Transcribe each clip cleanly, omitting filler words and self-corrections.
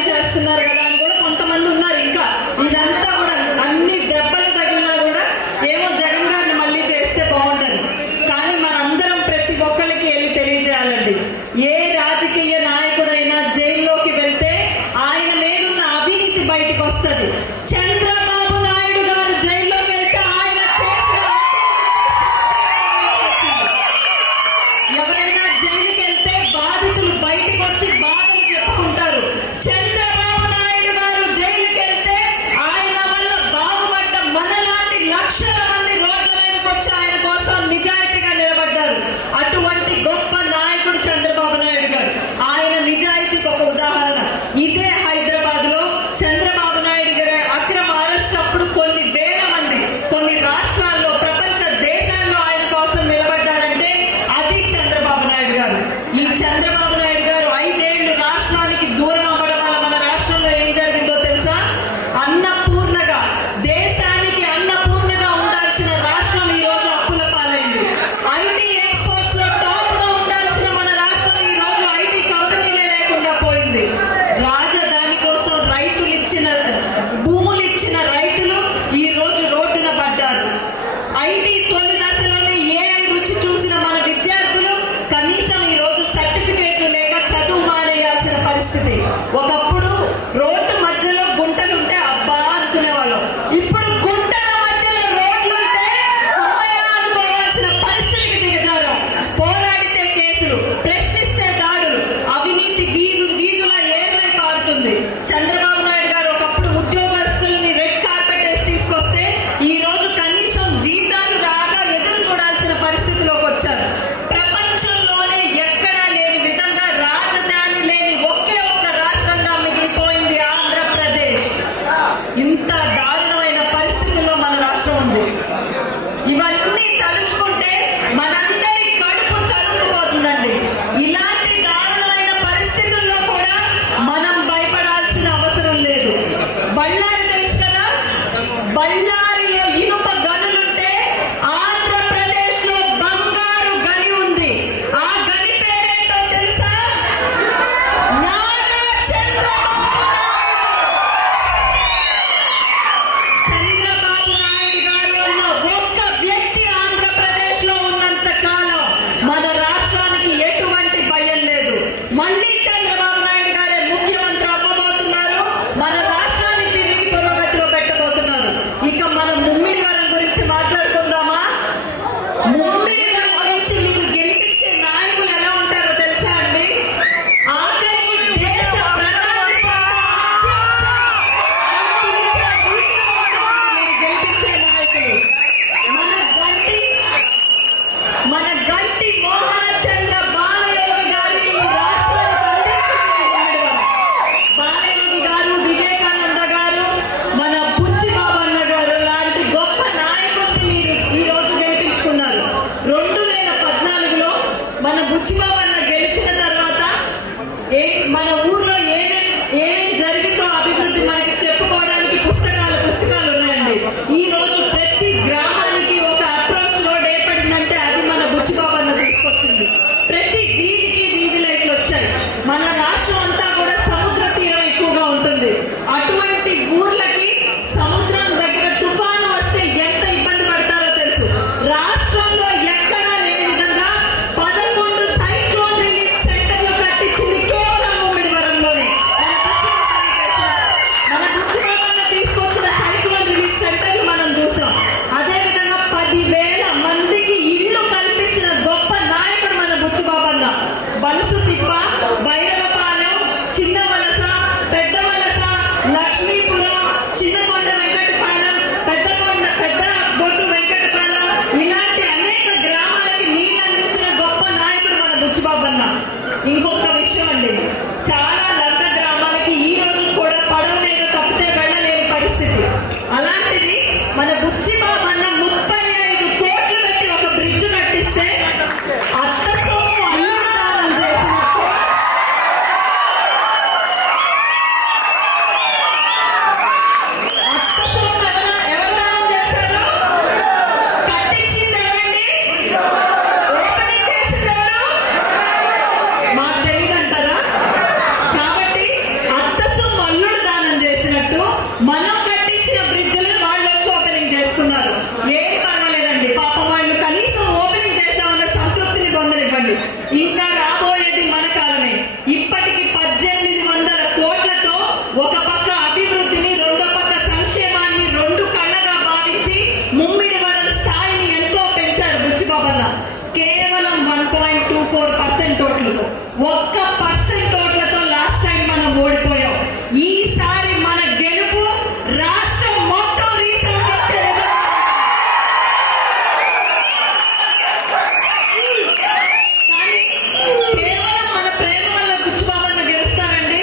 బాగానే చేస్తున్నారు కదా అని కూడా కొంతమంది ఉన్నారు. ఇంకా ఇదంతా కూడా అన్ని దెబ్బలు తగిలినా కూడా ఏమో జగన్ గారిని మళ్ళీ చేస్తే బాగుంటుంది. కానీ మనందరం ప్రతి ఒక్కరికి వెళ్ళి తెలియజేయాలండి, ఏ రాజకీయ నాయకుడైనా జైల్లోకి వెళ్తే ఆయన మీదున్న అవినీతి బయటకు వస్తుంది. చంద్రబాబు నాయుడు గారు జైల్లోకి వెళ్తే ఆయన ఎవరైనా జైలుకి వెళ్తే బాధితులు బయటకు వచ్చి బాధలు చెప్పుకుంటారు. చంద్రబాబు నాయుడు మనం కట్టించిన బ్రిడ్జ్లను వాళ్ళు వచ్చి ఓపెనింగ్ చేస్తున్నారు. ఏం పర్వాలేదండి, పాపం వాళ్ళు కనీసం ఓపెనింగ్ చేస్తామన్న సంతృప్తిని పొందనివ్వండి. ఇంకా రాబోయేది మన కాలమే. ఇప్పటికి 1800 కోట్లతో ఒక పక్క అభివృద్ధిని, రెండో పక్క సంక్షేమాన్ని రెండు కళ్ళగా భావించి ముమ్మిడి వరద స్థాయిని ఎంతో పెంచారు బుచ్చిబాబన్న. కేవలం 1.24% ఓట్లు, ఒక్క పర్సెంట్ ఓట్లతో లాస్ట్ టైం మనం ఓడిపోయాం. ఈసారి మన గెలుపు రాష్ట్రం మొత్తం రీసౌండ్ వచ్చేది. కానీ కేవలం మన ప్రేమ వల్ల బుచ్చిబాబన్న గెలుస్తారండి.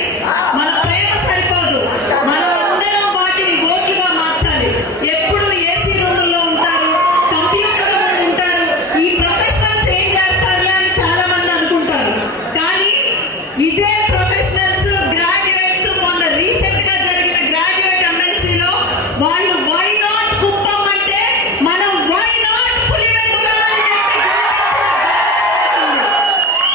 మన ప్రేమ సరిపోదు, మనం అందరం వాటిని ఓట్లుగా మార్చాలి. ఎప్పుడు ఏసీ రూముల్లో ఉంటారు, కంప్యూటర్ ముందు ఉంటారు, ఈ ప్రొఫెషనల్స్ ఏం చేస్తారులే అని చాలా మంది అనుకుంటారు. కానీ ఇదే ప్రొఫెషనల్స్, గ్రాడ్యుయేట్స్, మొన్న రీసెంట్ గా జరిగిన గ్రాడ్యుయేట్ ఎమ్మెల్సీలో వాళ్ళు వై నాట్ కుప్పం అంటే మనం వై నాట్ పులివెందుల అని చెప్పి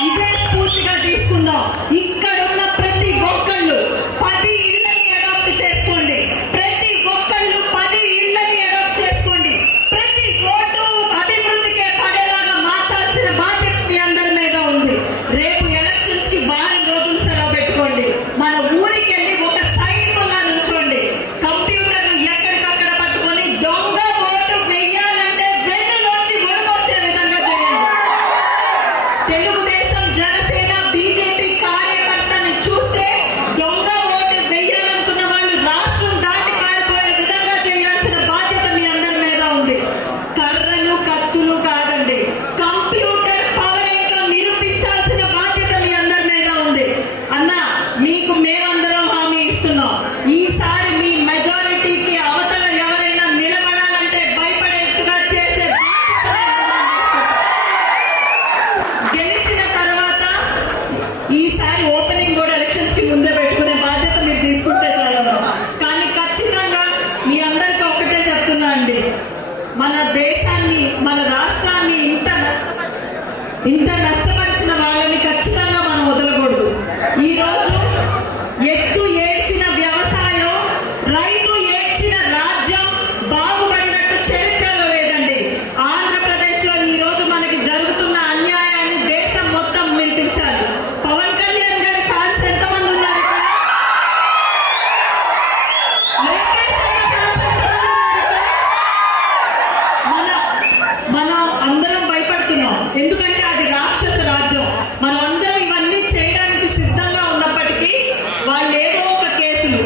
ఇదే స్ఫూర్తిగా తీసుకుందాం. ఇక్కడున్న ప్రతి ఒక్కళ్ళు 10 ఇళ్ళని అడాప్ట్ చేసుకోండి. ప్రతి ఒక్కళ్ళు 10 ఇళ్ళని అడాప్ట్ చేసుకోండి. ప్రతి ఓటు అభివృద్ధికే పడేలాగా మార్చాల్సిన బాధ్యత మీ అందరి మీద ఉంది. రేపు ఎలక్షన్స్ కి వారం రోజులు సెలవు పెట్టుకోండి. మన ఊరికి వెళ్ళి ఒక సైనికుల్లా నిల్చోండి. కంప్యూటర్ను ఎక్కడికక్కడ పట్టుకొని దొంగ ఓటు వెయ్యాలంటే వెన్నులోంచి ఒడుకొచ్చే విధంగా చేయండి. తెలుగుదేశం, జనసేన, బీజేపీ కార్యకర్తని చూస్తే దొంగ ఓటు వెయ్యాలనుకున్న వాళ్ళు రాష్ట్రం దాటి పారిపోయే విధంగా చేయాల్సిన బాధ్యత మీ అందరి మీద ఉంది. కర్రలు, కత్తులు కాదండి, కంప్యూటర్ పవర్ ఏంటో నిరూపించాల్సిన బాధ్యత మీ అందరి మీద ఉంది. అన్న, మీకు మేమందరం హామీ ఇస్తున్నాం. ఈసారి మీ మెజారిటీకి అవతల ఎవరైనా నిలబడాలంటే భయపడేట్టుగా చేసే గెలిచిన తర్వాత ఈసారి ఓపెనింగ్ కూడా ఎలక్షన్స్ కి ముందే పెట్టుకునే బాధ్యత మీరు తీసుకుంటే చాలు. కానీ ఖచ్చితంగా మీ అందరికీ ఒకటే చెప్తున్నా అండి, మన దేశాన్ని, మన రాష్ట్రాన్ని ఇంత నష్టపరిచిన వాళ్ళని ఖచ్చితంగా మనం వదలకూడదు. ఈరోజు ఎత్తు ఏడ్చిన వ్యవసాయం, రైతు ఏడ్చిన రాజ్యం బాగుపడినట్టు చరిత్రలో లేదండి. ఆంధ్రప్రదేశ్ లో ఈ రోజు మనకి జరుగుతున్న అన్యాయాన్ని దేశం మొత్తం వినిపించాలి. పవన్ కళ్యాణ్ గారి ఫ్యాన్స్ ఎంతమంది ఉన్నారు ఇక్కడ? లోకేష్ అన్న ఫ్యాన్స్ ఎంతమంది ఉన్నారు ఇక్కడ? మనం అందరం భయపడుతున్నాం, ఎందుకంటే అది రాక్షస రాజ్యం. మనం అందరం ఇవన్నీ చేయడానికి సిద్ధంగా ఉన్నప్పటికీ వాళ్ళు ఏదో ఒక కేసులు,